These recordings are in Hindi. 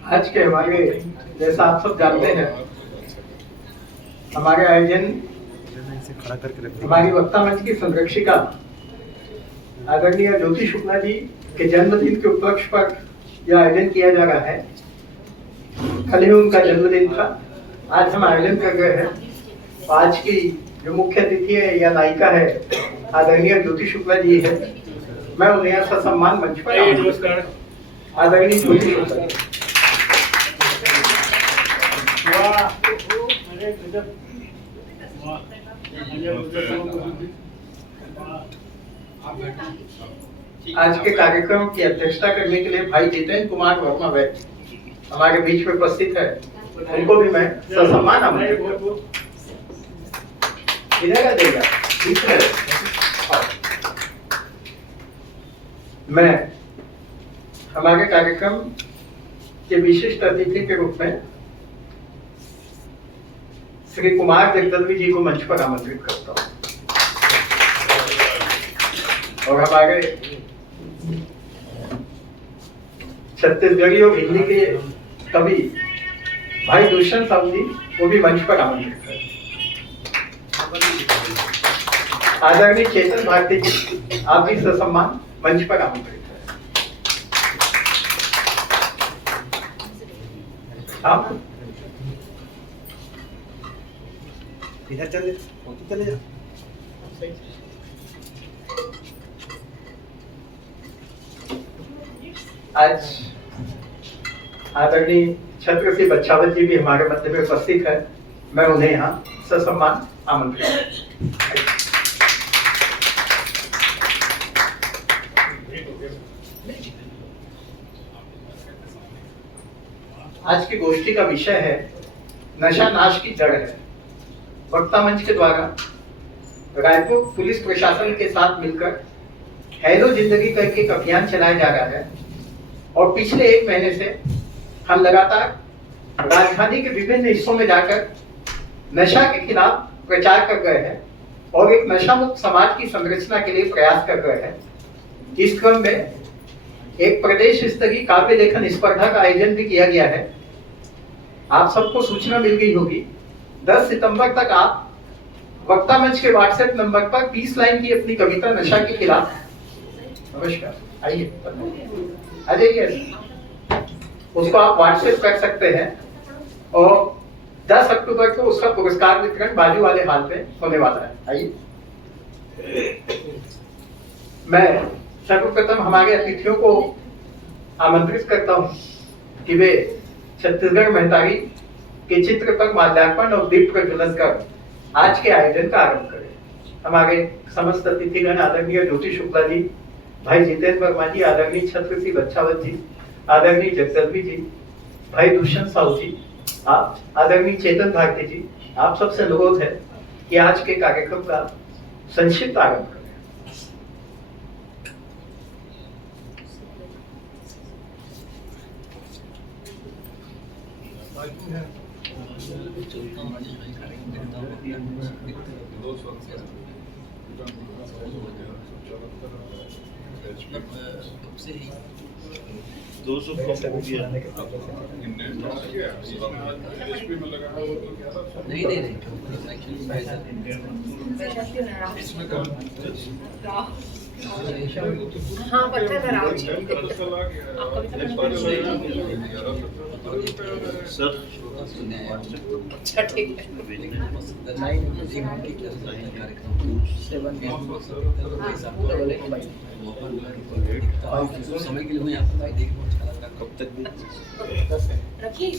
आज के हमारे, जैसा आप सब जानते हैं, हमारे आयोजन हमारी वक्ता मंच की संरक्षिका आदरणीय ज्योति शुक्ला जी के जन्मदिन के उपलक्ष्य पर यह आयोजन किया जा रहा है। कल ही उनका जन्मदिन था, आज हम आयोजन कर रहे हैं। आज की जो मुख्य अतिथि है या नायिका है आदरणीय ज्योति शुक्ला जी है। मैं उन्हें ससम्मान मंच पर आदरणीय ज्योति शुक्ला जी। आज के कार्यक्रम की अध्यक्षता करने के लिए भाई जितेंद्र कुमार वर्मा हमारे बीच में उपस्थित है। उनको भी मैं ससम्मान आमंत्रित देगा। मैं हमारे कार्यक्रम के विशिष्ट अतिथि के रूप में श्री कुमार जगदलवी जी को मंच पर आमंत्रित करता हूँ और हमारे छत्तीसगढ़ी और हिंदी के कवि भाई दुष्यंत साहू जी वो भी मंच पर आमंत्रित है। आदरणीय चेतन भारती जी आप भी ससम्मान मंच पर आमंत्रित है। आप इधर चले जाओ। आज आदरणीय छत्रश्री बच्चावत जी भी हमारे मध्य में उपस्थित है। मैं उन्हें यहाँ ससम्मान आमंत्रित। आज की गोष्ठी का विषय है नशा नाश की जड़ है। वक्ता मंच के द्वारा रायपुर पुलिस प्रशासन के साथ मिलकर हेलो जिंदगी करके एक अभियान चलाया जा रहा है और पिछले 1 महीने से हम लगातार राजधानी के विभिन्न हिस्सों में जाकर नशा के खिलाफ प्रचार कर रहे हैं और एक नशा मुक्त समाज की संरचना के लिए प्रयास कर रहे हैं। इस क्रम में एक प्रदेश स्तरीय काव्य लेखन स्पर्धा का आयोजन भी किया गया है। आप सबको सूचना मिल गई होगी। 10 सितंबर तक आप वक्ता मंच के व्हाट्सएप नंबर पर 20 लाइन की अपनी कविता नशा के खिलाफ, नमस्कार, आइए आ जाइए, उसको आप व्हाट्सएप कर सकते हैं और 10 अक्टूबर को उसका पुरस्कार वितरण बाजू वाले हाल में होने वाला है। आइए, मैं सर्वप्रथम हमारे अतिथियों को आमंत्रित करता हूं कि वे छत्तीसगढ़ महतारी के चित्र पर माल्यार्पण और दीप प्रज्वलन कर आज के आयोजन का आरंभ करें। हमारे समस्त अतिथिगण आदरणीय ज्योति शुक्ला जी, भाई जितेंद्र वर्मा जी, आदरणीय छत्रश्री बच्चावत जी, आदरणीय जगदलवी जी, भाई दुष्यंत साहू जी, आप आदरणीय चेतन भारती जी, आप सबसे अनुरोध है कि आज के कार्यक्रम का संक्षिप्त आरंभ करें। सर अच्छा ठीक है। समय के लिए मैं आपको देख कब तक रखिए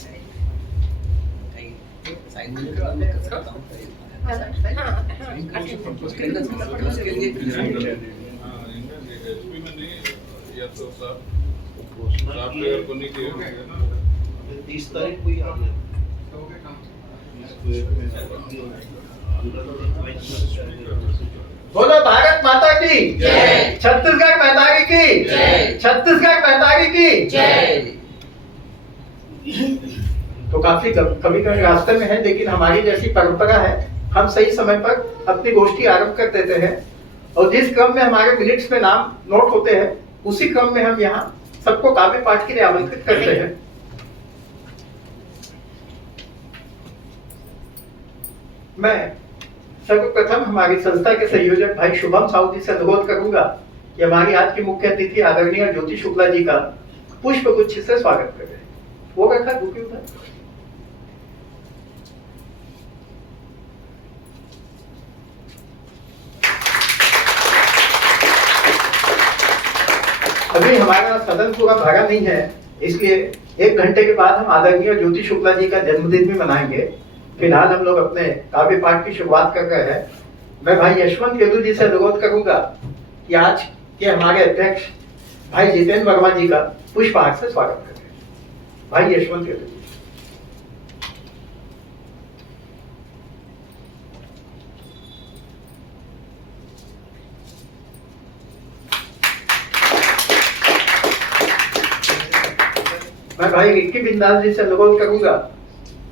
साइन कर सकता हूँ। उसके लिए या तो साहब को नहीं किया ना 30 तारीख को ही आ गया। बोलो भारत माता की जय, छत्तीसगढ़ महतारी की जय, छत्तीसगढ़ महतारी की जय। तो काफी कभी कभी रास्ते में है, लेकिन हमारी जैसी परंपरा है, हम सही समय पर अपनी गोष्ठी आरंभ कर देते हैं और जिस क्रम में हमारे मिनट्स में नाम नोट होते हैं उसी क्रम में हम यहाँ सबको काव्य पाठ के लिए आमंत्रित करते हैं। मैं सर्वप्रथम हमारी संस्था के संयोजक भाई शुभम साहू जी से अनुरोध करूंगा कि हमारी आज की मुख्य अतिथि आदरणीय ज्योति शुक्ला जी का पुष्प गुच्छ से स्वागत करें। वो रखा बुके उधर। अभी हमारा सदन पूरा भरा नहीं है, इसलिए 1 घंटे के बाद हम आदरणीय ज्योति शुक्ला जी का जन्मदिन भी मनाएंगे। फिलहाल हम लोग अपने काव्य पाठ की शुरुआत कर रहे हैं। मैं भाई यशवंत यदु जी से अनुरोध करूंगा कि आज के हमारे अध्यक्ष भाई जितेंद्र वर्मा जी का पुष्पहार से स्वागत करें। भाई यशवंत यदु जी। मैं भाई विक्की बिंदास जी से अनुरोध करूंगा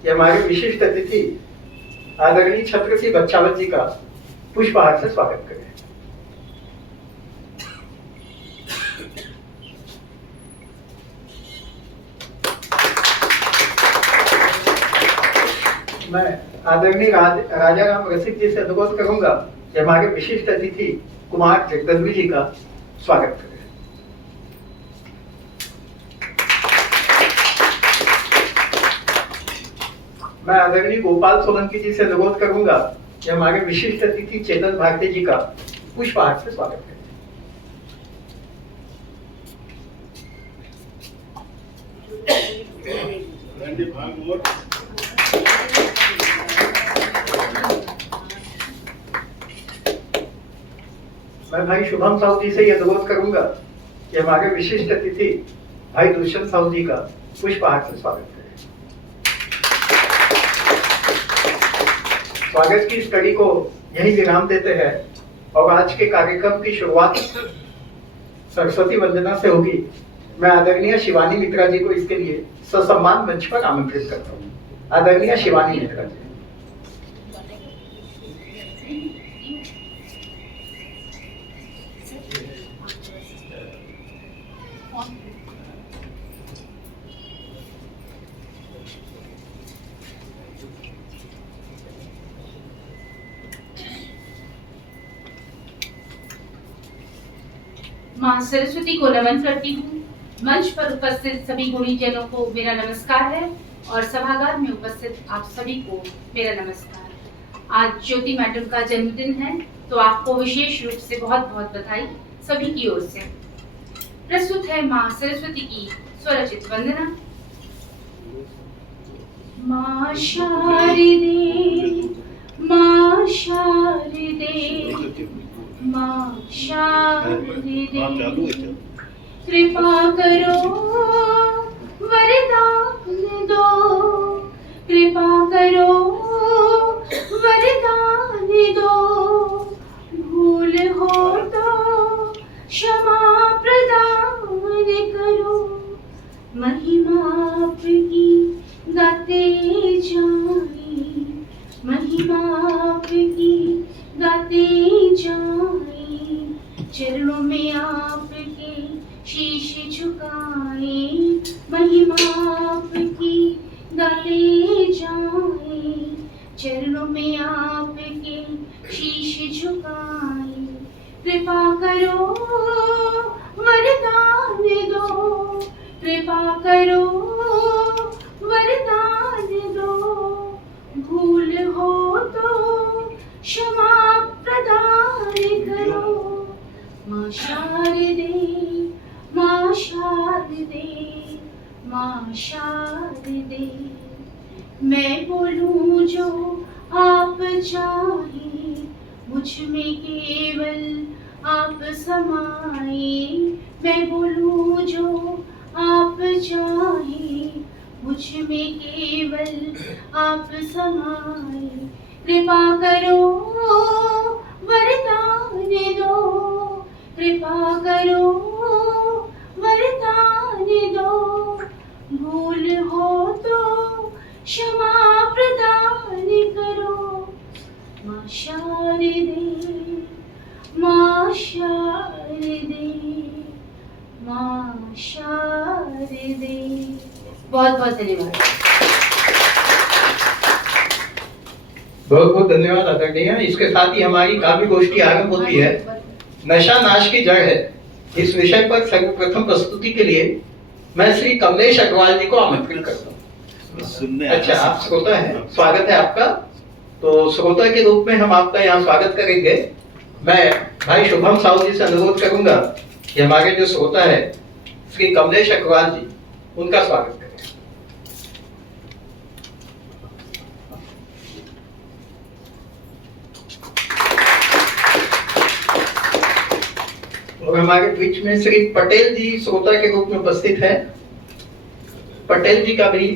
कि हमारे विशिष्ट अतिथि आदरणीय छत्रसी बच्चावत जी का पुष्पहार से स्वागत करें। मैं आदरणीय राजा राम रसिक जी से अनुरोध करूंगा कि हमारे विशिष्ट अतिथि कुमार जगदलवी जी का स्वागत करें। मैं आदरणीय गोपाल सोलंकी जी से अनुरोध करूंगा कि हमारे विशिष्ट अतिथि चेतन भारती जी का पुष्पहार से स्वागत करें। मैं भाई शुभम साहू जी से ये अनुरोध करूंगा कि हमारे विशिष्ट अतिथि भाई दुष्यंत साहू जी का पुष्पहार से स्वागत करें। स्वागत की इस कड़ी को यही विराम देते हैं और आज के कार्यक्रम की शुरुआत सरस्वती वंदना से होगी। मैं आदरणीय शिवानी मित्रा जी को इसके लिए ससम्मान मंच पर आमंत्रित करता हूँ। आदरणीय शिवानी मित्रा जी। माँ सरस्वती को नमन करती हूँ। मंच पर उपस्थित सभी गुणीजनों को मेरा नमस्कार है और सभागार में उपस्थित आप सभी को मेरा नमस्कार। आज ज्योति मैडम का जन्मदिन है, तो आपको विशेष रूप से बहुत बहुत बधाई सभी की ओर से। प्रस्तुत है माँ सरस्वती की स्वरचित वंदना। माँ शारदे, माँ शारदे, माँ शारदे, कृपा करो वरदान दो, कृपा करो वरदान दो, भूल हो तो क्षमा प्रदान करो, महिमा आपकी गाते जाएं, महिमा आपकी गाते जाएं, चरणों में आपके शीश झुकाएं, महिमा आपकी गाते जाएं, चरणों में आपके शीश झुकाएं, कृपा करो वरदान दो, कृपा करो वरदान दो, भूल हो तो क्षमा प्रदान करो, माँ शारदे, माँ शारदे, माँ शारदे। मैं बोलूं जो आप चाहे, मुझ में केवल आप समाए, मैं बोलूं जो आप चाहे, मुझ में केवल आप समाए, कृपा करो वरदान दो, कृपा करो वरदान दो, भूल हो तो क्षमा प्रदान करो, माँ शारदे, माँ शारदे, माँ शारदे। बहुत बहुत धन्यवाद। बहुत बहुत धन्यवाद आदरणीय। इसके साथ ही हमारी काव्य गोष्ठी आरंभ होती है। नशा नाश की जड़ है, इस विषय पर सर्वप्रथम प्रस्तुति के लिए मैं श्री कमलेश अग्रवाल जी को आमंत्रित करता हूँ। सुनने अच्छा, आप श्रोता हैं, स्वागत है आपका। तो श्रोता के रूप में हम आपका यहाँ स्वागत करेंगे। मैं भाई शुभम साहू जी से अनुरोध करूंगा कि हमारे जो श्रोता है श्री कमलेश अग्रवाल जी, उनका स्वागत करें। और हमारे बीच में श्री पटेल जी श्रोता के रूप में उपस्थित है। पटेल जी का भी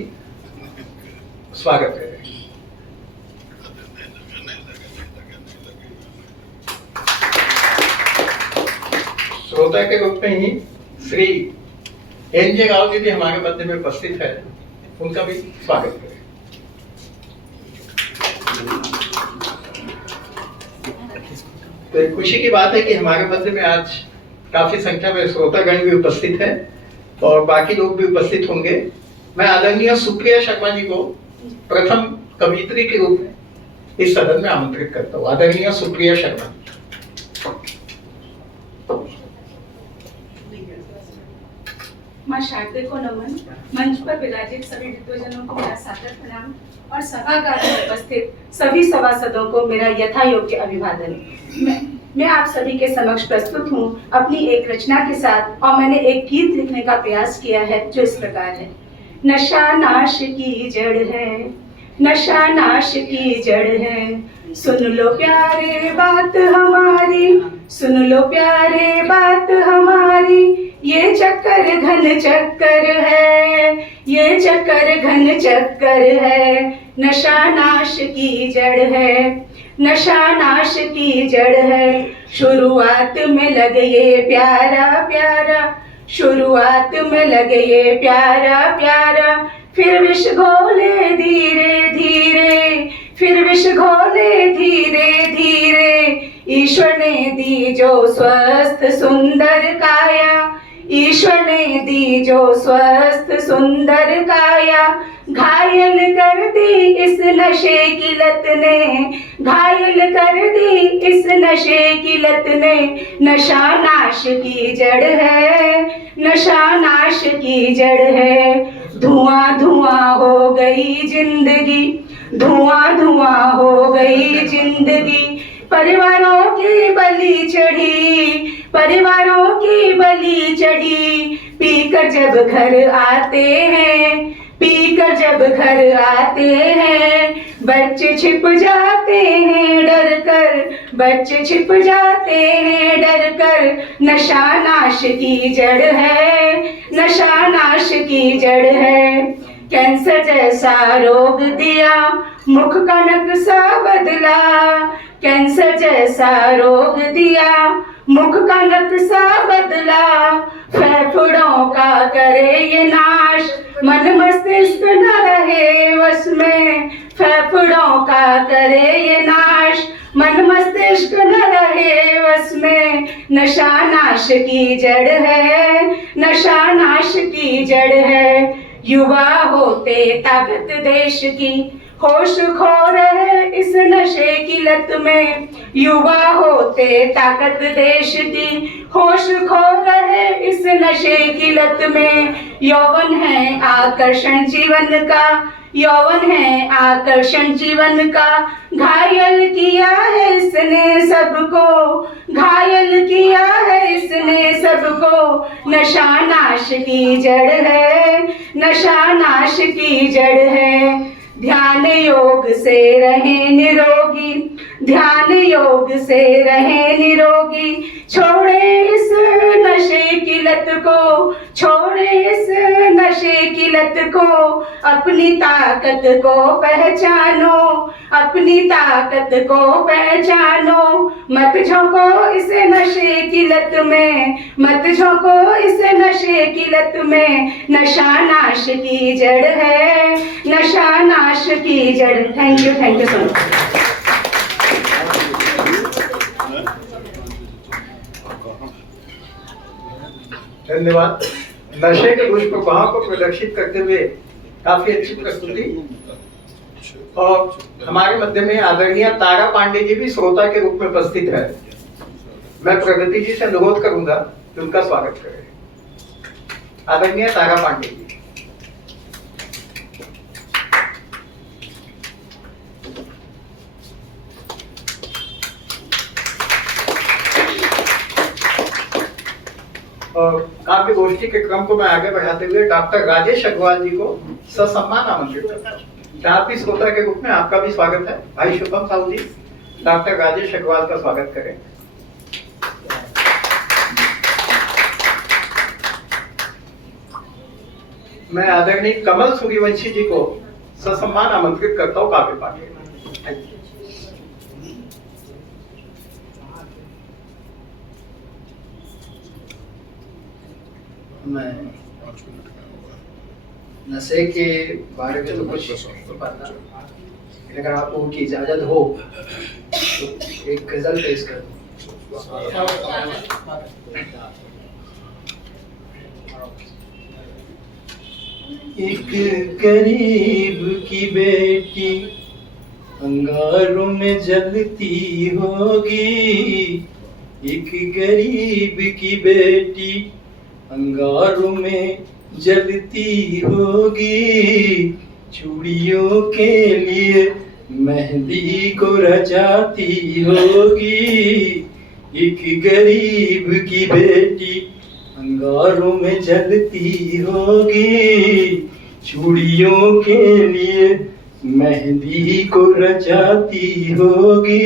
स्वागत करें। श्रोता के रूप में ही श्री एन जे राव जी भी हमारे मध्य में उपस्थित है, उनका भी स्वागत करें। तो एक खुशी की बात है कि हमारे मध्य में आज काफी संख्या में श्रोतागण भी उपस्थित है और बाकी लोग भी उपस्थित होंगे। मैं आदरणीय सुप्रिया शर्मा जी को प्रथम कवियत्री के रूप में इस सदन में आमंत्रित करता हूँ। आदरणीय सुप्रिया शर्मा। मां शारदे को नमन। मंच पर विराजित सभी विद्वजनों को मेरा सादर प्रणाम और सभागार में उपस्थित सभी सभासदों को मेरा यथा योग्य अभिवादन। मैं आप सभी के समक्ष प्रस्तुत हूँ अपनी एक रचना के साथ, और मैंने एक गीत लिखने का प्रयास किया है जो इस प्रकार है। नशा नाश की जड़ है, नशा नाश की जड़ है, सुन लो प्यारे बात हमारी, सुन लो प्यारे बात हमारी, ये चक्कर घन चक्कर है, ये चक्कर घन चक्कर है, नशा नाश की जड़ है, नशा नाश की जड़ है। शुरुआत में लगे ये प्यारा प्यारा, शुरुआत में लगे ये प्यारा प्यारा, फिर विष घोले धीरे धीरे, फिर विष घोले धीरे धीरे, ईश्वर ने दी जो स्वस्थ सुंदर काया, ईश्वर ने दी जो स्वस्थ सुंदर काया, घायल कर दी इस नशे की लत ने, घायल कर दी इस नशे की लत ने, नशा नाश की जड़ है, नशा नाश की जड़ है। धुआं धुआं हो गई जिंदगी, धुआं धुआं हो गई जिंदगी, परिवारों की बलि चढ़ी, परिवारों की बलि चढ़ी, पीकर जब घर आते हैं, पीकर जब घर आते हैं, बच्चे छिप जाते हैं डर कर, बच्चे छिप जाते हैं डर कर, नशा नाश की जड़ है, नशा नाश की जड़ है। कैंसर जैसा रोग दिया, मुख का नक्शा बदला, कैंसर जैसा रोग दिया, मुख का नक्शा बदला, फेफड़ों का करे ये नाश, मन मस्तिष्क न रहे वश में, फेफड़ों का करे ये नाश, मन मस्तिष्क न रहे वश में, नशा नाश की जड़ है, नशा नाश की जड़ है। युवा होते ताकत देश की, होश खो रहे इस नशे की लत में, युवा होते ताकत देश की, होश खो रहे इस नशे की लत में। यौवन है आकर्षण जीवन का, यौवन है आकर्षण जीवन का, घायल किया है इसने सबको, घायल किया है इसने सबको, नशा नाश की जड़ है, नशा नाश की जड़ है। ध्यान योग से रहे निरोगी, ध्यान योग से रहे निरोगी, छोड़े इस नशे की लत को, छोड़े इस नशे की लत को, अपनी ताकत को पहचानो, अपनी ताकत को पहचानो, मत झोंको इस नशे की लत में, मत झोंको इस नशे की लत में, नशा नाश की जड़ है, नशा नाश की जड़। Thank you so much. धन्यवाद। नशे के दुष्प्रभाव को प्रदर्शित करते हुए काफी अच्छी प्रस्तुति और हमारे मध्य में आदरणीय तारा पांडे जी भी श्रोता के रूप में उपस्थित है। मैं प्रगति जी से अनुरोध करूंगा कि उनका स्वागत करें। आदरणीय तारा पांडे जी। और काव्य गोष्ठी के क्रम को मैं आगे बढ़ाते हुए डॉक्टर राजेश अग्रवाल जी को ससम्मान आमंत्रित करता हूं। आप भी श्रोता के रूप में आपका भी स्वागत है। भाई शुभम साहू जी डॉक्टर राजेश अग्रवाल का स्वागत करें। मैं आदरणीय कमल सूर्यवंशी जी को ससम्मान आमंत्रित करता हूं काव्य पाठ के। मैं नशे के बारे में तो कुछ नहीं पता, अगर आपको की इजाजत हो तो एक गजल पेश कर एक गरीब की बेटी अंगारों में जलती होगी, एक गरीब की बेटी अंगारों में जलती होगी, चूड़ियों के लिए मेहंदी को रचाती होगी, एक गरीब की बेटी अंगारों में जलती होगी, चूड़ियों के लिए मेहंदी को रचाती होगी,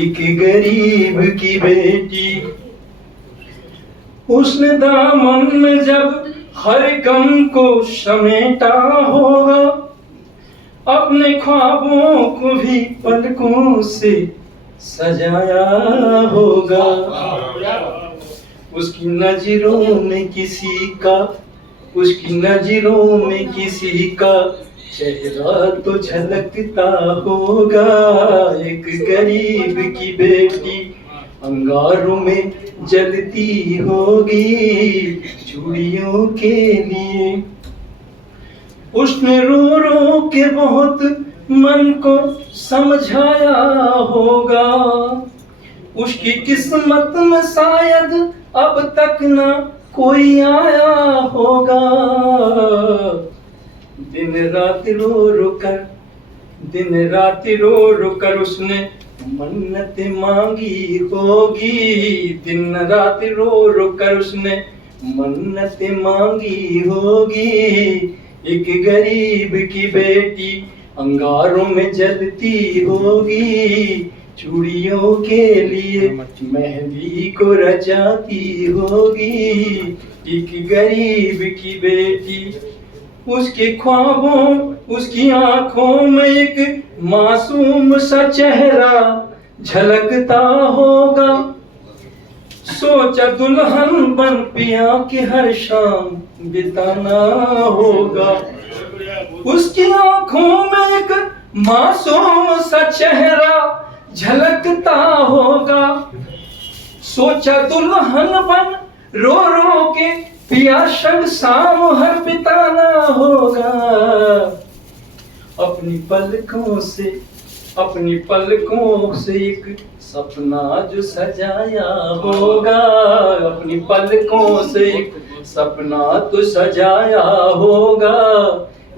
एक गरीब की बेटी। उसने दामन में जब हर गम को समेटा होगा, अपने ख्वाबों को भी पलकों से सजाया होगा, उसकी नजरों में किसी का, उसकी नजरों में किसी का चेहरा तो झलकता होगा, एक गरीब की बेटी अंगारों में जलती होगी, चूड़ियों के लिए। उसने रो रो के बहुत मन को समझाया होगा, उसकी किस्मत में शायद अब तक ना कोई आया होगा, दिन रात रो रो कर, दिन रात रो रो कर उसने मन्नत मांगी होगी, दिन रात रो रो कर उसने मन्नत मांगी होगी, एक गरीब की बेटी अंगारों में जलती होगी, चूड़ियों के लिए मेहंदी को रचाती होगी, एक गरीब की बेटी। उसके ख्वाबों, उसकी आंखों में एक मासूम सा चेहरा झलकता होगा, सोचा दुल्हन बन पिया की हर शाम बिताना होगा, उसकी आंखों में एक मासूम सा चेहरा झलकता होगा, सोचा दुल्हन बन रो रो के पिया संग शाम हर बिताना होगा, अपनी पलकों से, अपनी पलकों से एक सपना जो सजाया होगा, अपनी पलकों से एक सपना तो सजाया होगा,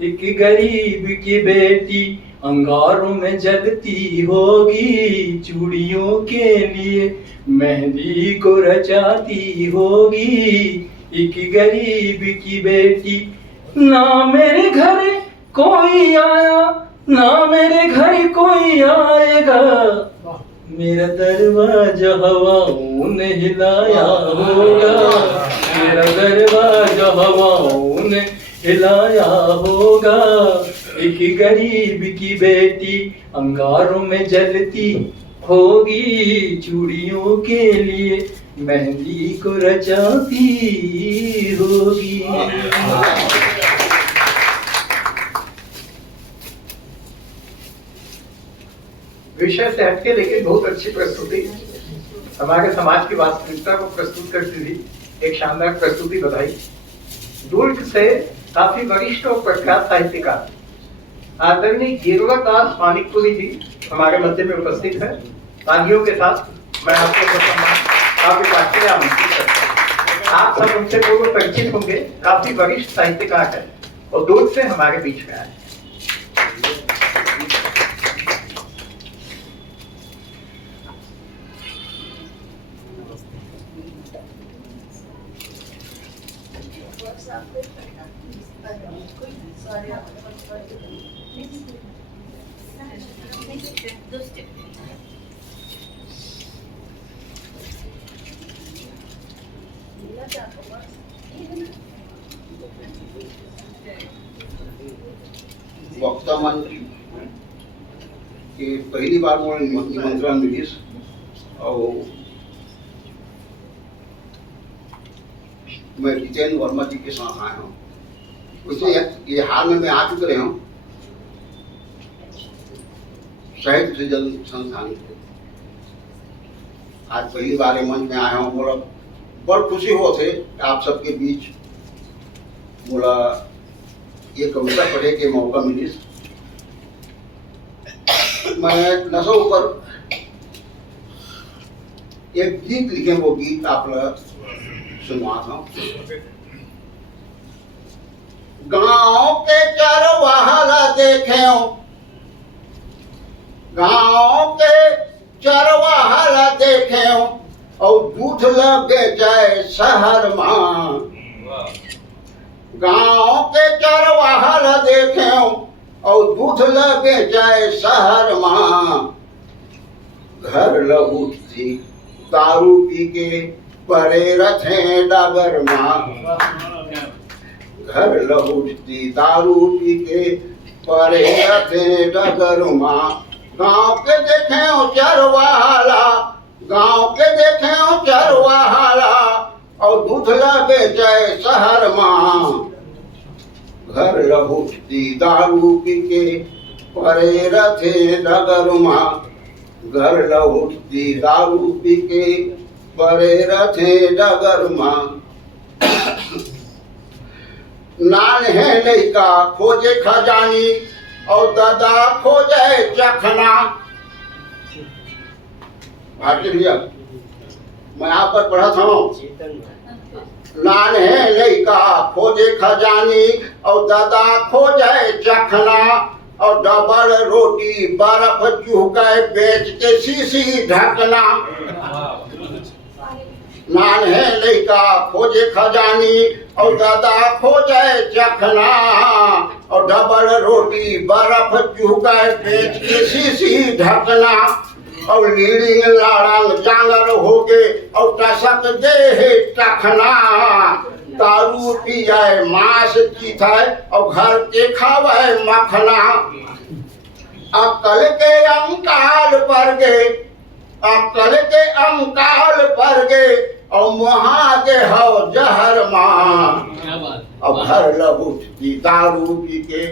एक गरीब की बेटी अंगारों में जलती होगी, चूड़ियों के लिए मेहंदी को रचाती होगी, एक गरीब की बेटी। ना मेरे घर कोई आया, ना मेरे घर कोई आएगा, मेरा दरवाजा हवाओं ने हिलाया होगा, मेरा दरवाजा हवाओं ने हिलाया होगा, एक गरीब की बेटी अंगारों में जलती होगी, चूड़ियों के लिए मेहंदी को रचाती होगी। विषय से हटके लेकिन बहुत अच्छी प्रस्तुति, हमारे समाज की वास्तविकता को प्रस्तुत करती थी, एक शानदार प्रस्तुति। बधाई। दुर्ग से काफी वरिष्ठ और प्रख्यात साहित्यकार आदरणीय गिरवरदास मानिकपुरी जी हमारे मध्य में उपस्थित है। तालियों के साथ मैं आपको काफी पार्टी आमंत्रित करता हूँ। आप सब उनसे पूर्व परिचित होंगे, काफी वरिष्ठ साहित्यकार है और दूर से हमारे बीच में आए। वक्ता मंच के पहली बार मैं निमंत्रण मिलीस और मैं जितेंद्र वर्मा जी के साथ आया हूँ। वैसे ये हाल में मैं आ चुके रहे हूँ साहित्य सृजन संस्थान से। आज पहली बार ये मंच में आया हूँ। बोला बड़ खुशी हो थे आप सबके बीच बोला ये कविता पढ़े के मौका मिली। मैं नशा ऊपर एक गीत लिखे, वो गीत आप सुनवा था। गांव के चरवाहा देखे, गांव के चरवाहा देखे और दूध लगे जाए शहर मां। गांव के चरवाहा देखे और दूध लगे जाए शहर मां। घर लहूट थी दारू पी के परे रथे डगर मां। घर लहूट थी दारू पी के परे रथे डगर मां। गांव के देखे चरवाहा, गांव के देखे चरवाहा और दूध लगे जाए शहर मां। घर लहूटती दारू पी के परे रथे डगर मां। घर लहूटती दारू पी के परे रथे डगर मां। नान है लड़का खोजे खजानी और दादा खोजे चखना। भारती भैया मैं आप पर पढ़ा था। नान है लड़का खोजे खजानी और दादा खोजे चखना और डबल रोटी बर्फ चूके बेच के शीशी ढकना। नान है लड़का खोजे खजानी और दादा खोजे चखना और डबल रोटी बर्फ चूके बेच के शीशी ढकना। और लीड़ी लाड़ंग जांगर हो गए और टसक दे टखना। दारू पियाए मांस चीथाए और घर के खावे मखना। अक्ल के अंकाल पर गए, अक्ल के अंकाल पर गए और मुहा के हो जहर मां। अब घर लहूटती दारू पी के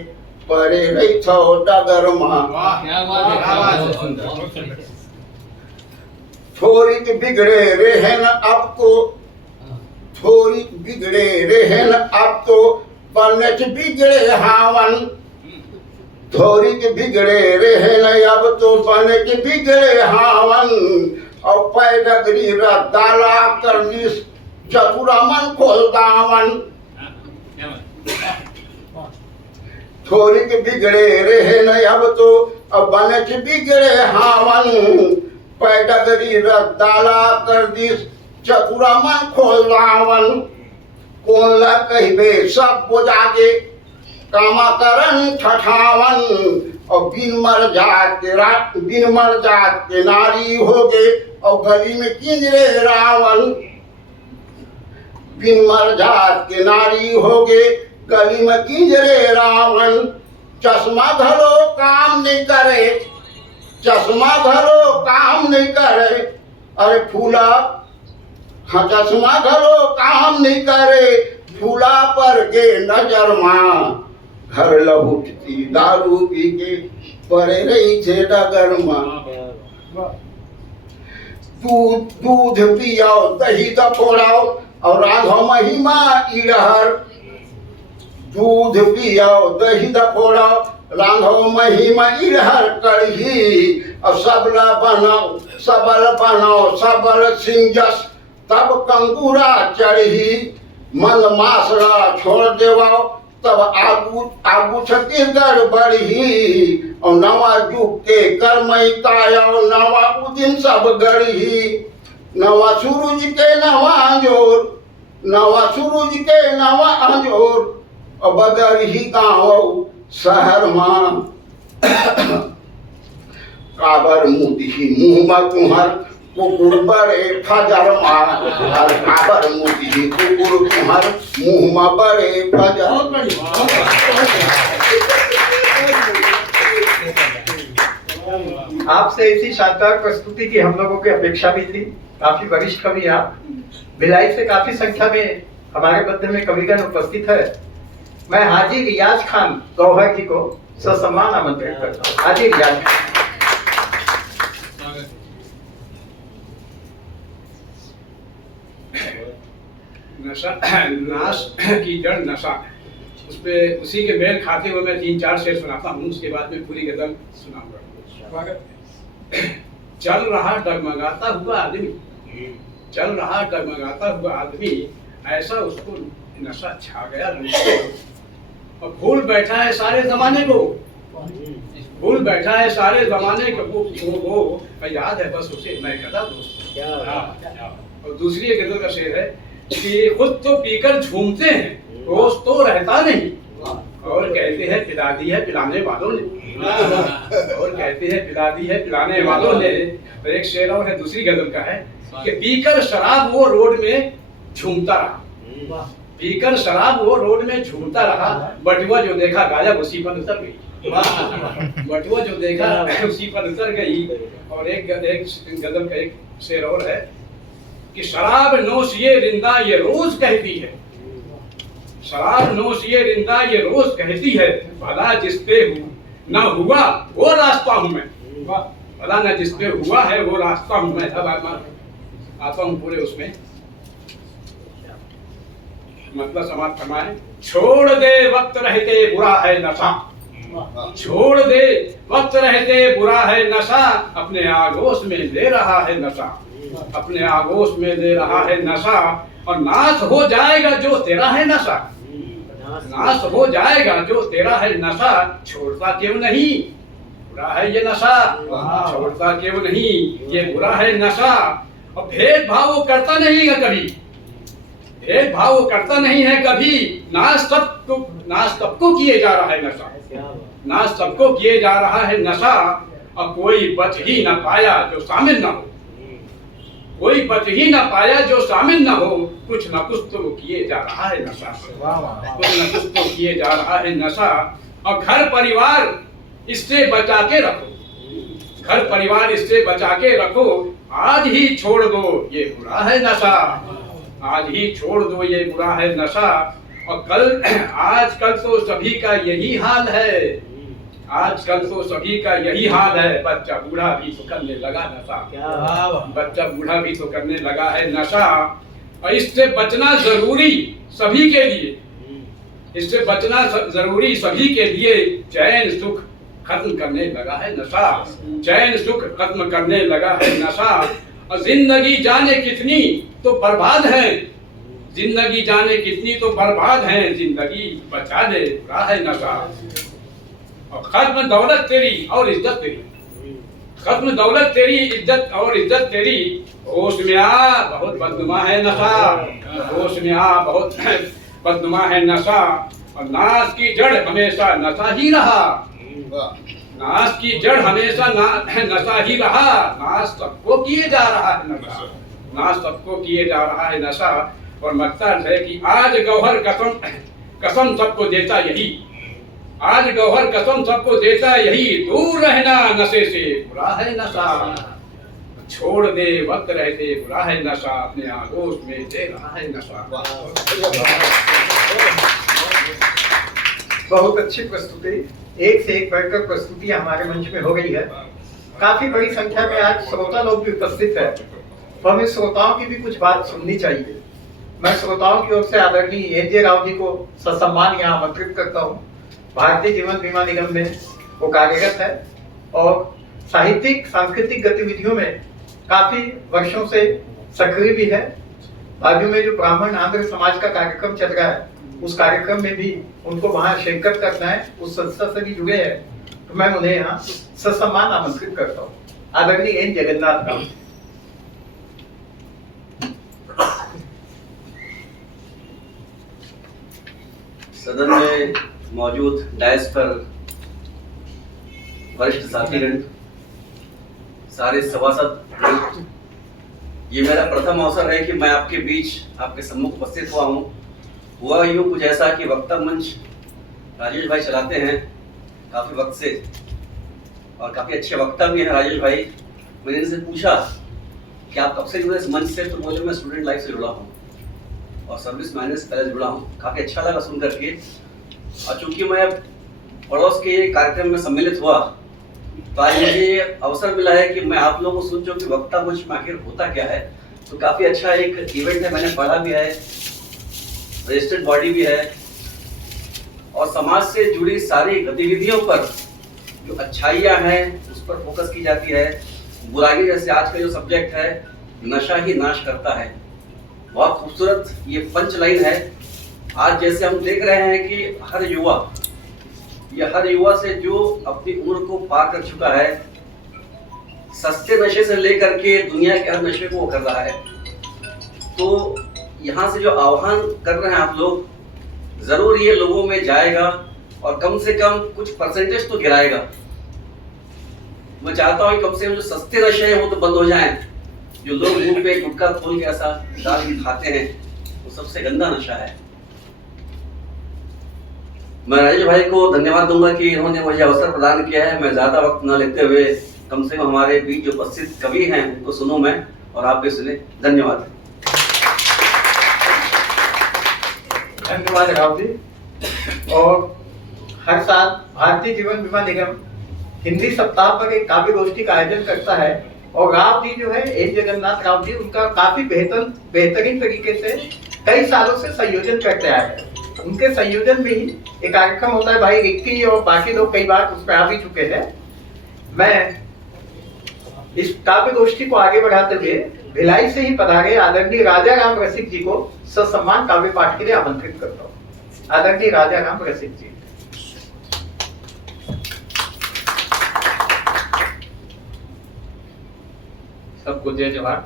परे रही थो डगर मां। थोड़ी बिगड़े रहन अब तो, थोड़ी बिगड़े रहन अब तो बनच बिगड़े हावन। थोड़ी बिगड़े रहन अब तो बनच बिगड़े हावन और पैडगरी दाला कर दी चतुरामन खोल दावन। थोड़ी बिगड़े रहन अब तो अब बनच बिगड़े हावन। पैडगरी दाला कर दी चतुरामन खोल दावन। कौन ला कहबे सब बुझागे कामा करन ठठावन। और बिन मर जात के नारी हो गए और गली में किंजरे रावण। बिन मर जात के नारी हो गए गली में किंजरे रावण। चश्मा धरो काम नहीं करे, चश्मा धरो काम नहीं करे। अरे फूला, हाँ चश्मा धरो काम नहीं करे फूला पर गे नजर मां। घर लहूटती दारू पी के परे रही थे डगर मां। दूध पियाओ दही दपोड़ाओ और राधो महिमा इड़हर। दूध पियाओ दही दपोड़ाओ रांधो मही मई हर कढ़ी और सबल बनो सबल सिंह जस तब कंगूरा चढ़ी मन मासरा छोड़ देवाओ तब आगू छत्तीसगढ़ बढ़ी और नवा जुग के करमैता और नवा उदिन सब गढ़ी नवा सूरज के नवा अंजोर नवा सूरज के नवा अंजोर और बदर ही गाँव शहर मां काबर मुदी मुँह में तुम्हार कुकुर बड़े फजर मार काबर मुदी कुकुर तुम्हार मुँह में बड़े फजर। आपसे इसी शानदार प्रस्तुति की हम लोगों की अपेक्षा भी थी। काफी वरिष्ठ कवि आप, भिलाई से काफी संख्या में हमारे मध्य में कविगण उपस्थित है। मैं हाजी रियाज खान गौहर जी को ससम्मान आमंत्रित करता हूँ। हाजी रियाज खान। नशा नाश की जड़ नशा, उस पे उसी के मेल खाते हुए मैं 3-4 शेर सुनाता हूँ, उसके बाद में पूरी गजल सुनाऊंगा। चल रहा डगमगाता हुआ आदमी, चल रहा डगमगाता हुआ आदमी, ऐसा उसको नशा छा गया और भूल बैठा है सारे जमाने को, भूल बैठा है सारे जमाने को याद है बस उसे मैं कदा दोस्त। और दूसरी गजल का शेर है कि खुद तो पीकर झूमते हैं रोज तो रहता नहीं, और कहते हैं पिला दी है पिलाने वालों ने, और कहते हैं पिला दी है पिलाने वालों ने। और एक शेर और है दूसरी गजल का है कि पीकर शराब वो रोड में झूमता रहा, पीकर शराब वो रोड में झूमता रहा, बटुआ जो देखा गायब उसी पर उतर गई, बटुआ जो देखा उसी पर उतर गई। और एक गजल का एक शेर और है कि शराब नोश ये रिंदा ये रोज कहती है, शराब नोश ये रिंदा ये रोज कहती है, भला जिस पे न हुआ वो रास्ता हूं मैं, भला न जिस पे हुआ है वो रास्ता हूं मैं। अब आता हूं पूरे उसमें मतलब समाप्त फरमाए। छोड़ दे वक्त रहते बुरा है नशा, छोड़ दे वक्त रहते बुरा है नशा, अपने आगोश में ले रहा है नशा, अपने आगोश में ले रहा है नशा। और नाश हो जाएगा जो तेरा है नशा, नाश हो जाएगा जो तेरा है नशा, छोड़ता क्यों नहीं बुरा है ये नशा, छोड़ता क्यों नहीं ये बुरा है नशा। और भेदभाव वो करता नहीं है कभी, भेदभाव वो करता नहीं है कभी, नाश सबको किए जा रहा है नशा, नाश सबको किए जा रहा है नशा। और कोई बच ही न पाया जो शामिल न हो, कोई बच ही न पाया जो शामिल न हो, कुछ न कुछ तो किए जा रहा है नशा, कुछ न कुछ तो किए जा रहा है नशा। और घर परिवार इससे बचा के रखो, घर परिवार इससे बचा के रखो, आज ही छोड़ दो ये बुरा है नशा, आज ही छोड़ दो ये बुरा है नशा। और कल आजकल तो सभी का यही हाल है, आजकल तो सभी का यही हाल है, बच्चा बूढ़ा भी तो करने लगा नशा, बच्चा बूढ़ा भी तो करने लगा है नशा। और इससे बचना जरूरी सभी के लिए, इससे बचना जरूरी सभी के लिए, चैन सुख खत्म करने लगा है नशा, चैन सुख खत्म करने लगा है नशा। और जिंदगी जाने कितनी तो बर्बाद है, जिंदगी जाने कितनी तो बर्बाद है, जिंदगी बचा ले बुरा है नशा। और खत्म दौलत तेरी और इज्जत तेरी, खत्म दौलत तेरी इज्जत और इज्जत तेरी, होश में आ बहुत बदनुमा है नशा, होश में आ बहुत बदनुमा है नशा। और नाश की जड़ हमेशा नशा ही रहा, नाश की जड़ हमेशा नशा ही रहा, नाश सबको किए जा रहा है नशा, नाश सबको किए जा रहा है नशा। और मकसद है कि आज गौहर कसम सबको देता यही, आज गौहर कसम सबको देता यही, दूर रहना नशे से बुरा है नशा, छोड़ दे वक्त रहते बुरा है नशा, अपने आगोश में दे रहा है नशा। बहुत अच्छी प्रस्तुति, एक से एक बढ़कर प्रस्तुतियां हमारे मंच में हो गई है। काफी बड़ी संख्या में आज श्रोता लोग भी उपस्थित है, तो हमें श्रोताओं की भी कुछ बात सुननी चाहिए। मैं श्रोताओं की ओर से आदरणीय एन जे राव जी को ससम्मान यहाँ आमंत्रित करता हूँ भारतीय जीवन बीमा निगम में वो कार्यरत है और साहित्यिक सांस्कृतिक गतिविधियों में काफी वर्षों से सक्रिय भी है। बाजू में जो ब्राह्मण आंध्र समाज का कार्यक्रम चल रहा है, उस कार्यक्रम में भी उनको वहां शिरकत करना है, उस संस्था से भी जुड़े हैं, तो मैं उन्हें यहाँ ससम्मान आमंत्रित करता हूँ। आदरणीय एन जगन्नाथ राव। सदन में मौजूद डायस पर वरिष्ठ साथीगण, सारे सभासद, ये मेरा प्रथम अवसर है कि मैं आपके बीच आपके सम्मुख उपस्थित हुआ हूँ। हुआ यूँ कुछ ऐसा कि वक्ता मंच राजेश भाई चलाते हैं काफ़ी वक्त से और काफ़ी अच्छे वक्ता भी हैं राजेश भाई। मैंने इनसे पूछा कि आप कब से जुड़े इस मंच से, तो बोले मैं स्टूडेंट लाइफ से जुड़ा हूँ और सर्विस मैंने से पहले जुड़ा हूँ। काफ़ी अच्छा लगा सुन करके। और चूँकि मैं पड़ोस के कार्यक्रम में सम्मिलित हुआ, तो आज मुझे ये अवसर मिला है कि मैं आप लोगों को सुन चुका कि वक्ता मंच में आखिर होता क्या है। तो काफ़ी अच्छा एक इवेंट है, मैंने पढ़ा भी है, रजिस्टर्ड बॉडी भी है और समाज से जुड़ी सारी गतिविधियों पर जो अच्छाइयाँ हैं उस पर फोकस की जाती है। बुराई, जैसे आज का जो सब्जेक्ट है, नशा ही नाश करता है, बहुत खूबसूरत ये पंच लाइन है। आज जैसे हम देख रहे हैं कि हर युवा से जो अपनी उम्र को पार कर चुका है, सस्ते नशे से लेकर के दुनिया के हर नशे को वो कर रहा है। तो यहाँ से जो आह्वान कर रहे हैं आप लोग, जरूर ये लोगों में जाएगा और कम से कम कुछ परसेंटेज तो गिराएगा। मैं चाहता हूँ कि कम से कम जो सस्ते नशे हैं वो तो बंद हो जाएं। जो लोग मुंह पे गुटखा खोल के ऐसा डाल के खाते हैं, वो सबसे गंदा नशा है। मैं राजेश भाई को धन्यवाद दूंगा कि इन्होंने मुझे अवसर प्रदान किया है। मैं ज्यादा वक्त न लेते हुए कम से कम हमारे बीच जो उपस्थित कवि हैं उनको सुनूं मैं और आप भी सुने। धन्यवाद। धन्यवाद राव जी। और हर साल भारतीय जीवन बीमा निगम हिंदी सप्ताह पर एक काव्य गोष्ठी का आयोजन करता है और राव जी जो है, एन जगन्नाथ राव जी, उनका काफी बेहतरीन तरीके से कई सालों से संयोजन करते आए हैं। उनके संयोजन में ही एक कार्यक्रम होता है, भाई रिक्की और बाकी लोग कई बार उस पर आ भी चुके हैं। मैं इस काव्य गोष्ठी को आगे बढ़ाते हुए भिलाई से ही पधारे आदरणीय राजा राम रसिक जी को ससम्मान काव्य पाठ के लिए आमंत्रित करता हूँ। आदरणीय राजा राम रसिक जी। सबको जय जवाहर।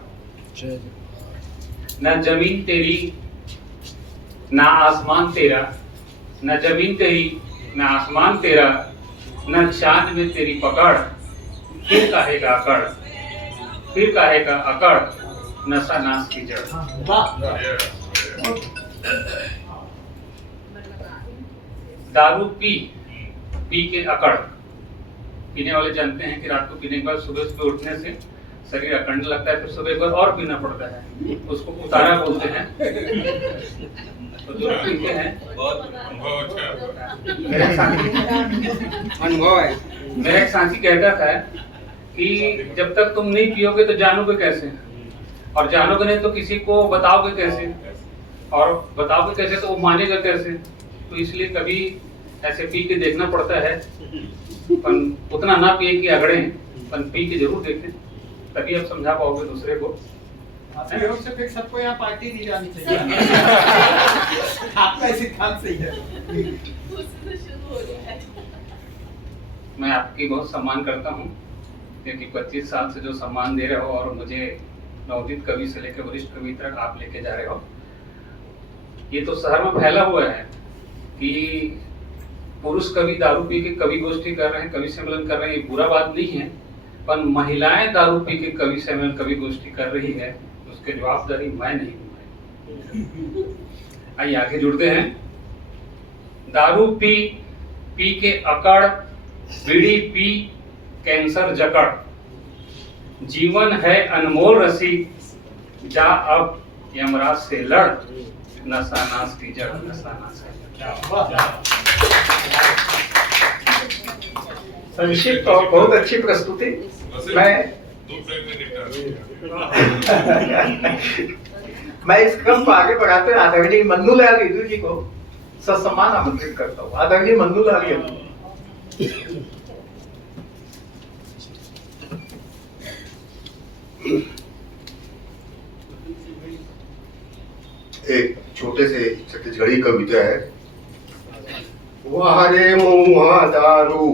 न जमीन तेरी ना आसमान तेरा, न जमीन तेरी ना आसमान तेरा, न चांद में तेरी पकड़, फिर काहेगा अकड़, फिर काहेगा अकड़, नशा नाश की जड़। दारू पी के अकड़। पीने वाले जानते हैं कि रात को पीने के बाद सुबह सुबह उठने से शरीर अकड़ने लगता है, फिर सुबह एक बार और पीना पड़ता है, उसको उतारा बोलते हैं। तो जो पीते हैं, मेरा एक साथी कहता था कि जब तक तुम नहीं पियोगे तो जानोगे कैसे, और जानोगे नहीं तो किसी को बताओगे कैसे, और बताओगे कैसे तो वो मानेगा कैसे। तो इसलिए कभी ऐसे पी के देखना पड़ता है, पर उतना ना पिए कि अगड़े, पर पी के जरूर देखें, तभी आप समझा पाओगे दूसरे को। फिर सबको यहाँ पार्टी दी जानी चाहिए। आपका सिद्धांत सही है। मैं आपकी बहुत सम्मान करता हूँ, क्योंकि 25 साल से जो सम्मान दे रहे हो और मुझे नवोदित कवि से लेकर वरिष्ठ कवि तक आप लेके जा रहे हो, ये तो शहर में फैला हुआ है कि पुरुष कवि दारू पी के कवि गोष्ठी कर रहे हैं, कवि सम्मेलन कर रहे हैं। ये बुरा बात नहीं है, पर महिलाएं दारू पी के कवि सम्मेलन कवि गोष्ठी कर रही है, उसके जवाबदारी मैं नहीं हूँ। आइए आगे जुड़ते हैं। दारू पी के अकड़, बीड़ी पी कैंसर जकड़, जीवन है अनमोल रसी, जा अब यमराज से लड़, नशा नाश की जड़, नशा नाश संक्षिप्त और बहुत अच्छी प्रस्तुति। मैं इस क्रम को आगे बढ़ाते हुए आदरणीय मन्नूलाल रिजू जी को ससम्मान आमंत्रित करता हूँ। आदरणीय मंदूलाल यादव। एक छोटे से छत्तीसगढ़ी कविता है। वारे मुआ दारू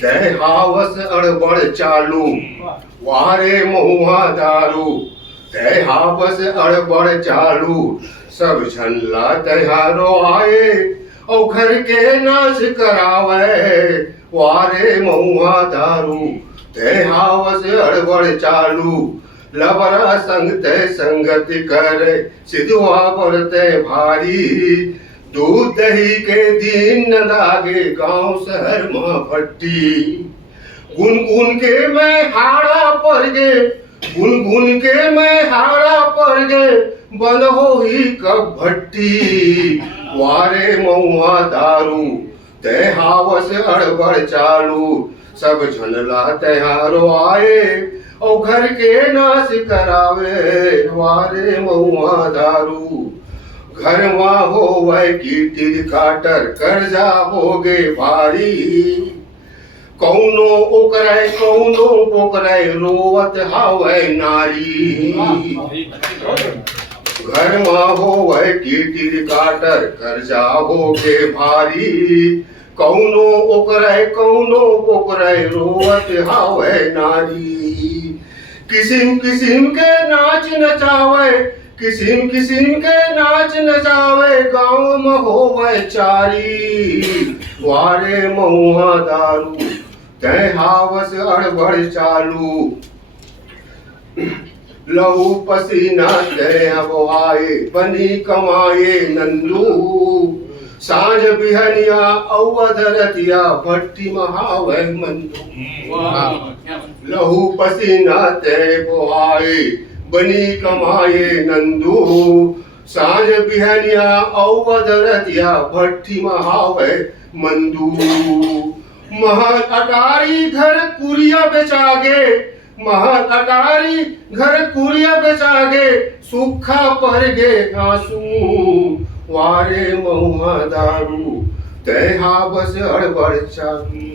दे हावस अड़बड़ चालू, वारे मुआ दारू दे हावस अड़बड़ चालू, सब झल्ला तैयारो आए और घर के नाश करावे, वारे मुआ दारू दे हावस अड़बड़ चालू, लबरा संग ते संगति करे सिधुआ बरते भारी, दूध दही के दिन न लागे गांव शहर माँ भट्टी, गुनगुन के मैं हाड़ा पड़ गे, गुनगुन के मैं हाड़ा पड़ गे, बंद हो ही कब भट्टी, वारे महुआ दारू ते हावस अड़बड़ चालू, सब झनला तैयारो आए और घर के नाश करावे, वारे महुआ दारू, घर वहाँ हो वह कीटिर काटर कर्जा हो गे भारी, कौनो ओकरे कौनो पोकरे रोवत हावे नारी, घर वहाँ हो वह कीटिर काटर कर्जा हो गे भारी, कौनो ओकरे कौनो पोकरे रोवत हावे नारी, किसिम किसिम के नाच नचावे, किसिम किसिम के नाच नचावे, गाँव में होवे चारी, वारे महुआ दारू ते हावस अड़बड़ चालू, लहू पसीना ते हवाए बनी कमाए नंदू, सांझ बिहनिया अवधरतिया भट्टी महावे मंदू, लहू पसीना ते बोहाए बनी कमाए नंदू, सांझ बिहनिया अवधरतिया भट्टी महावे मंदू, महल अटारी घर कुरिया बेचागे, महल अटारी घर कुरिया बेचागे, सूखा पर गे आंसू, वारे महुआ दारू ते हावस अड़बड़ चालू।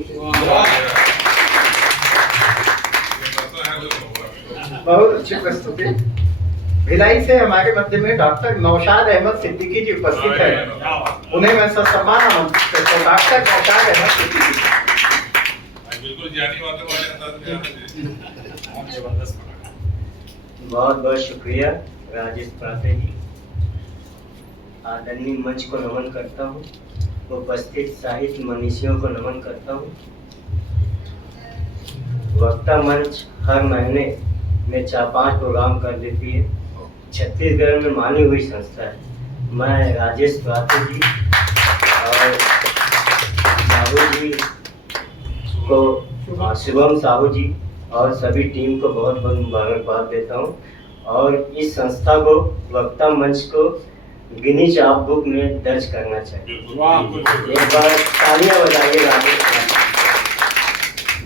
बहुत अच्छी प्रस्तुति। भिलाई से हमारे मध्य में डॉक्टर नौशाद अहमद सिद्दीकी जी उपस्थित है, उन्हें मैं ससम्मान आमंत्रित करता हूँ। डॉक्टर नौशाद अहमद सिद्दीकी। बहुत बहुत शुक्रिया राजेश पात्रे जी। आदरणीय मंच को नमन करता हूँ, उपस्थित साहित्य मनीषियों को नमन करता हूँ। वक्ता मंच हर महीने में 4-5 प्रोग्राम कर देती है, छत्तीसगढ़ में मानी हुई संस्था है। मैं राजेश पात्रे जी और साहू जी को, शुभम साहू जी और सभी टीम को बहुत बहुत मुबारकबाद देता हूँ, और इस संस्था को, वक्ता मंच को गिनीज बुक में दर्ज करना चाहिए। एक बार तालियां बजाइए राजेश।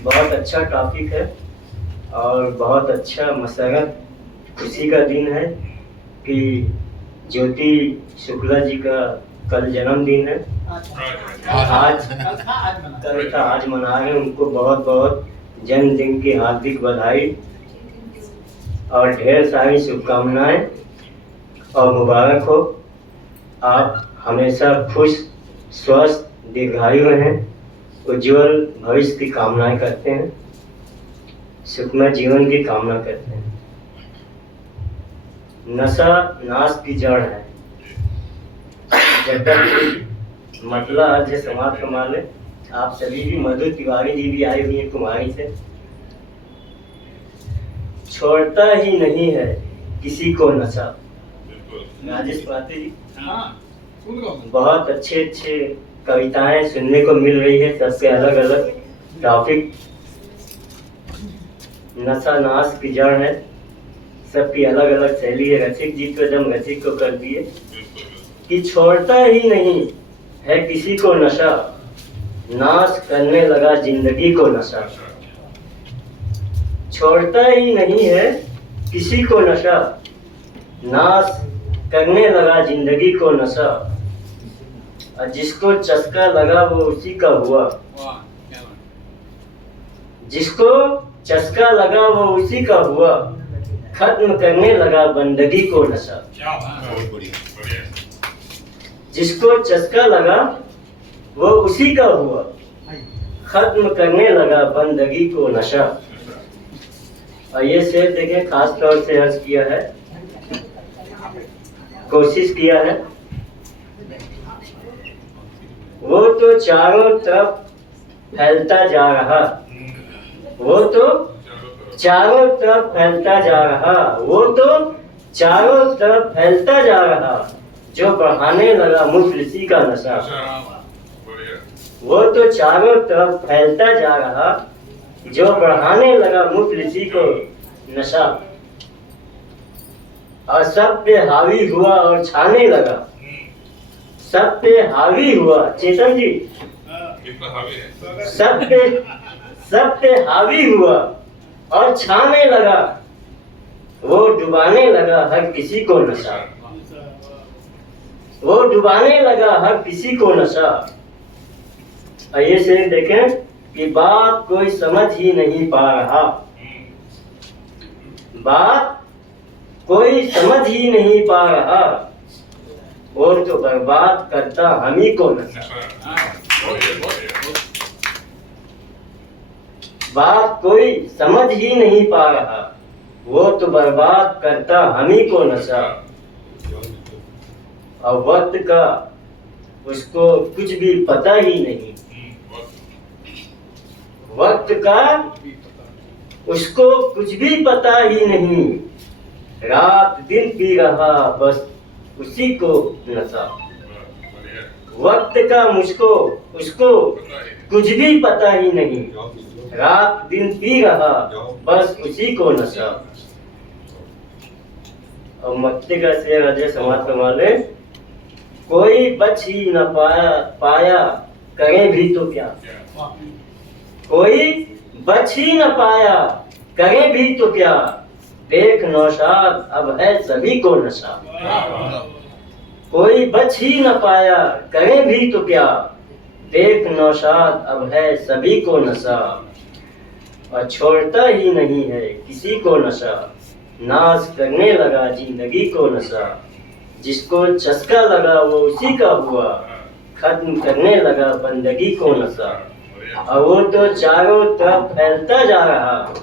बहुत अच्छा टॉपिक है और बहुत अच्छा मसरत। खुशी का दिन है कि ज्योति शुक्ला जी का कल जन्मदिन है, आज मना रहे हैं। उनको बहुत बहुत जन्मदिन की हार्दिक बधाई और ढेर सारी शुभकामनाएं और मुबारक हो। आप हमेशा खुश, स्वस्थ, दीर्घायु रहें, उज्जवल भविष्य की कामनाएं करते हैं, सुखमय जीवन की कामना करते हैं। नशा नाश की जड़ है। जब तक मतला आज है समाज कमाले, आप सभी भी, मधु तिवारी जी भी आई हुई है कुमारी से, छोड़ता ही नहीं है किसी को नशा। राजेश पात्रे जी, बहुत अच्छे अच्छे कविताएं सुनने को मिल रही है, सबके अलग अलग टॉपिक। नशा नाश की जड़ है, सबकी अलग अलग शैली है। रसिक जी तो एकदम रसिक को कर दिए कि छोड़ता ही नहीं है किसी को नशा, नाश करने लगा जिंदगी को नशा। छोड़ता ही नहीं है किसी को नशा, नाश करने लगा जिंदगी को नशा। और जिसको चस्का लगा वो उसी का हुआ। वाह क्या बात। जिसको चस्का लगा वो उसी का हुआ, खत्म करने लगा बंदगी को नशा। क्या बात। बहुत बढ़िया बढ़िया। जिसको चस्का लगा वो उसी का हुआ, खत्म करने लगा बंदगी को नशा। और ये शेर देखें, खास तौर से अर्ज किया है, कोशिश किया है। वो तो चारों तरफ फैलता जा रहा, वो तो चारों तरफ फैलता जा रहा, वो तो चारों तरफ फैलता जा रहा, जो बढ़ाने लगा मुफलिसी का नशा। वो तो चारों तरफ फैलता जा रहा, जो बढ़ाने लगा मुफलिसी को नशा। और सब पे हावी हुआ और छाने लगा, सब पे हावी हुआ। चेतन जी, सब पे हावी हुआ और छाने लगा, वो डुबाने लगा हर किसी को नशा। वो डुबाने लगा हर किसी को नशा। और ये शेर देखें कि बात कोई समझ ही नहीं पा रहा, बात कोई समझ ही नहीं पा रहा, और तो बर्बाद करता हम ही को नशा। बात कोई समझ ही नहीं पा रहा, वो तो बर्बाद करता हम ही को नशा। और वक्त का उसको कुछ भी पता ही नहीं, वक्त का उसको कुछ भी पता ही नहीं, रात दिन पी रहा बस उसी को नशा। वक्त का मुझको उसको कुछ भी पता ही नहीं, रात दिन पी रहा बस उसी को नशा। और मत्ती का शेर अजय समाज कमाले, कोई बच ही न पाया करें भी तो क्या। कोई बच ही न पाया करें भी तो क्या, देख नौशाद अब है सभी को नशा। कोई बच ही न पाया करें भी तो क्या, देख नौशाद अब है सभी को नशा। और छोड़ता ही नहीं है किसी को नशा, नाज करने लगा जिंदगी को नशा। जिसको चस्का लगा वो उसी का हुआ, खत्म करने लगा बंदगी को नशा। और वो तो चारों तरफ फैलता जा रहा,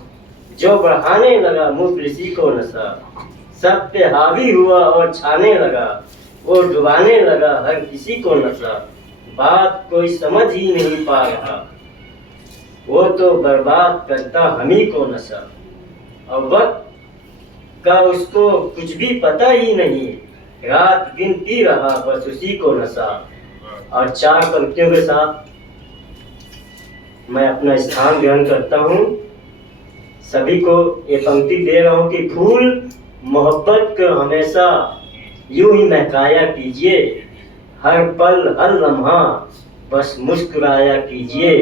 जो बढ़ाने लगा मुफलिसी को नशा। सब पे हावी हुआ और छाने लगा, वो डुबाने लगा हर किसी को नशा। बात कोई समझ ही नहीं पा रहा, वो तो बर्बाद करता हम ही को नशा। और वक्त का उसको कुछ भी पता ही नहीं, रात दिन पी रहा बस उसी को नशा। और चार पंक्तियों के साथ मैं अपना स्थान ग्रहण करता हूँ। सभी को ये पंक्ति दे रहा हूँ कि फूल मोहब्बत को हमेशा यूं ही महकाया कीजिए, हर पल हर लम्हा बस मुस्कुराया कीजिए।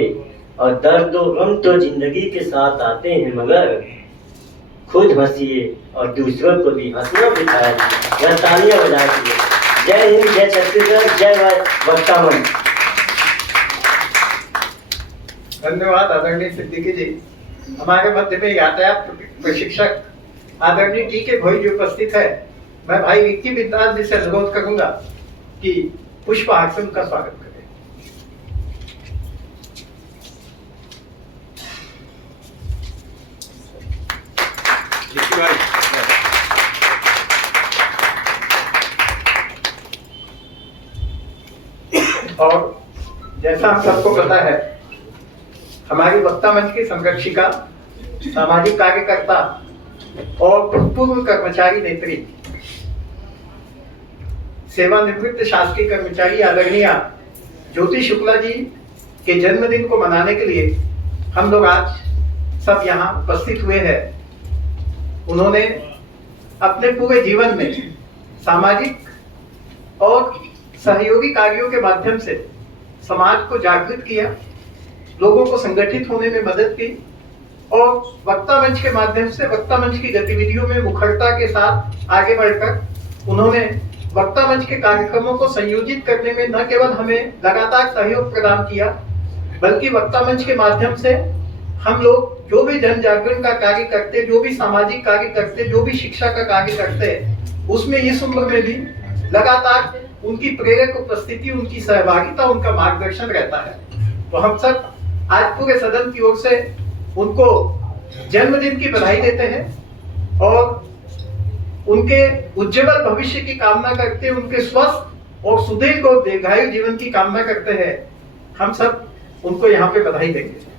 और दर्द और गम तो जिंदगी के साथ आते हैं, मगर खुद हंसिए और दूसरों को भी हंसना सिखाया कीजिए। या तालियां बजा कीजिए। जय हिंद, जय छत्तीसगढ़, जय वक्ता मंच। धन्यवाद आदरणीय सिद्दीकी जी। हमारे मध्य में यातायात प्रशिक्षक आदरणीय टी के भोई जी उपस्थित है। मैं भाई विक्की बिंदास जी से अनुरोध करूंगा कि पुष्पहार से उनका स्वागत करें। और जैसा हम सबको पता है, हमारी वक्ता मंच की संरक्षिका, सामाजिक कार्यकर्ता और भूतपूर्व कर्मचारी नेत्री, सेवानिवृत्त शासकीय कर्मचारी आदरणीय ज्योति शुक्ला जी के जन्मदिन को मनाने के लिए हम लोग आज सब यहाँ उपस्थित हुए हैं। उन्होंने अपने पूरे जीवन में सामाजिक और सहयोगी कार्यों के माध्यम से समाज को जागृत किया, लोगों को संगठित होने में मदद की और वक्ता मंच के माध्यम से वक्ता मंच की गतिविधियों में मुखरता के साथ आगे बढ़कर उन्होंने वक्ता मंच के कार्यक्रमों को संयोजित करने में न केवल हमें लगातार सहयोग प्रदान किया, बल्कि वक्ता मंच के माध्यम से हम लोग जो भी जन जागरण का कार्य करते, जो भी सामाजिक कार्य करते, जो भी शिक्षा का कार्य करते, उसमें इस उम्र में भी लगातार उनकी प्रेरक उपस्थिति, उनकी सहभागिता, उनका मार्गदर्शन रहता है। तो हम सब आज पूरे सदन की ओर से उनको जन्मदिन की बधाई देते हैं और उनके उज्जवल भविष्य की कामना करते हैं, उनके स्वस्थ और सुदीर्घ और दीर्घायु जीवन की कामना करते हैं। हम सब उनको यहाँ पे बधाई देंगे।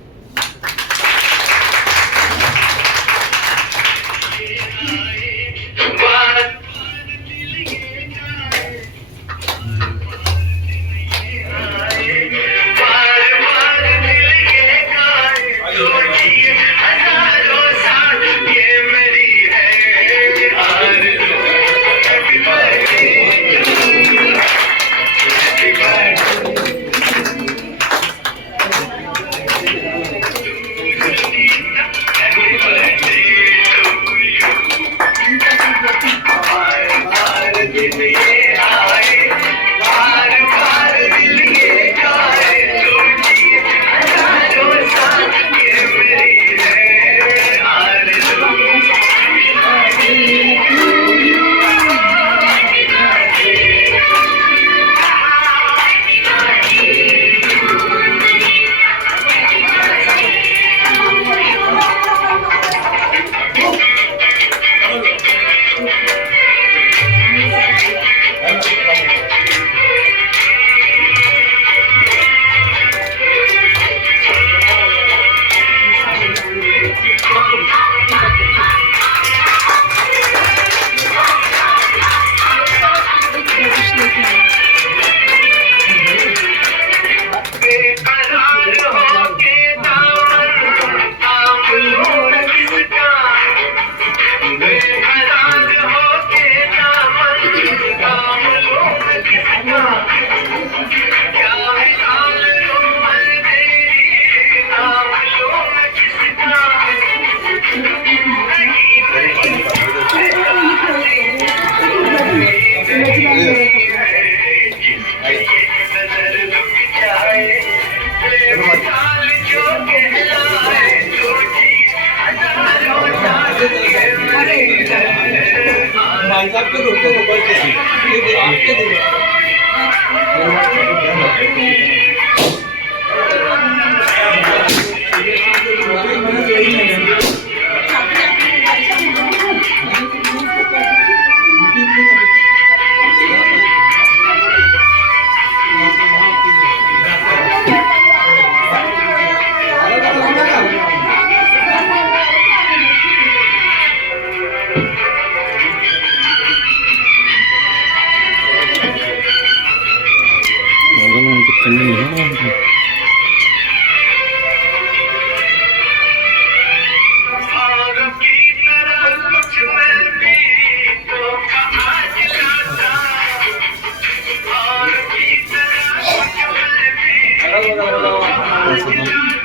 Hello.